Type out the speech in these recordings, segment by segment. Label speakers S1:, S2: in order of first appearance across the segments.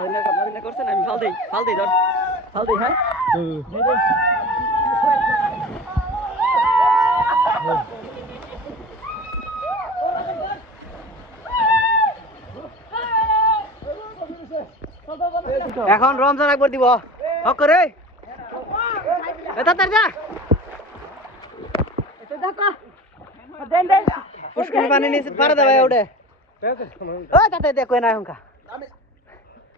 S1: স্বাধীনতা করছেন? আমি ফাল দেই ফাল দেই ধর। ফাল দেই হ্যাঁ? এখন রমজান একবার দিব। হক করে। তাড়াতাড়ি যা। পুষ্করি পানি নিচে পারে দেবে ওটা। তাতে দেখো না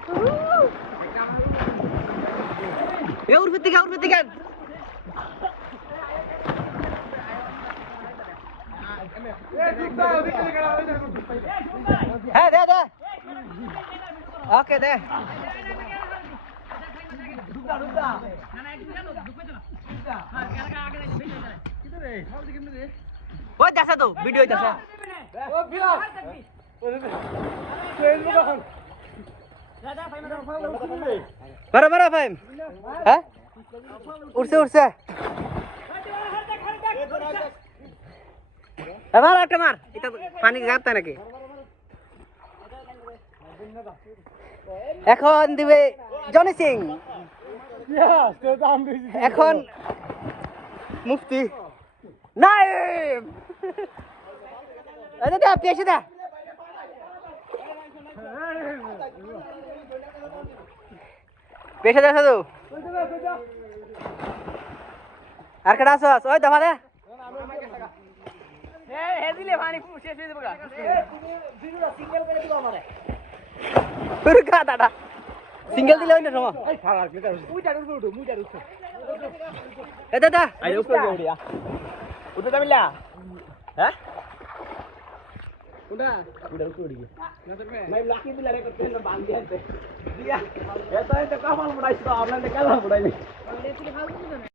S1: কো পিছে যা ওই তাতে যা এ আরেক দফা জামিলা আর হাতে দিতাম না বাবা পারলাম না এ উর্ফে থেকে উর্ফে থেকে হ্যাঁ দে দে ওকে দে ওই দেখা তো ভিডিও দেখা বারো বারো, ফাইম। হ্যাঁ? উঠছে উঠছে এবার একটা মার। এটা পানি গাঁটতে নাকি? এখন দিবে জনি সিং। এখন মুফতি নাইম। এই দে পেছে দে। পেছে দে শুধু আর কেডা আছস ওই দফা দে সিঙ্গেল দিলে ওই না সময় দাদা।
S2: উঠে যাবিলা হ্যাঁ? ఎంత అయితే కావాలి పడాయి ఆన్లైన్ కలవాలి పడాయి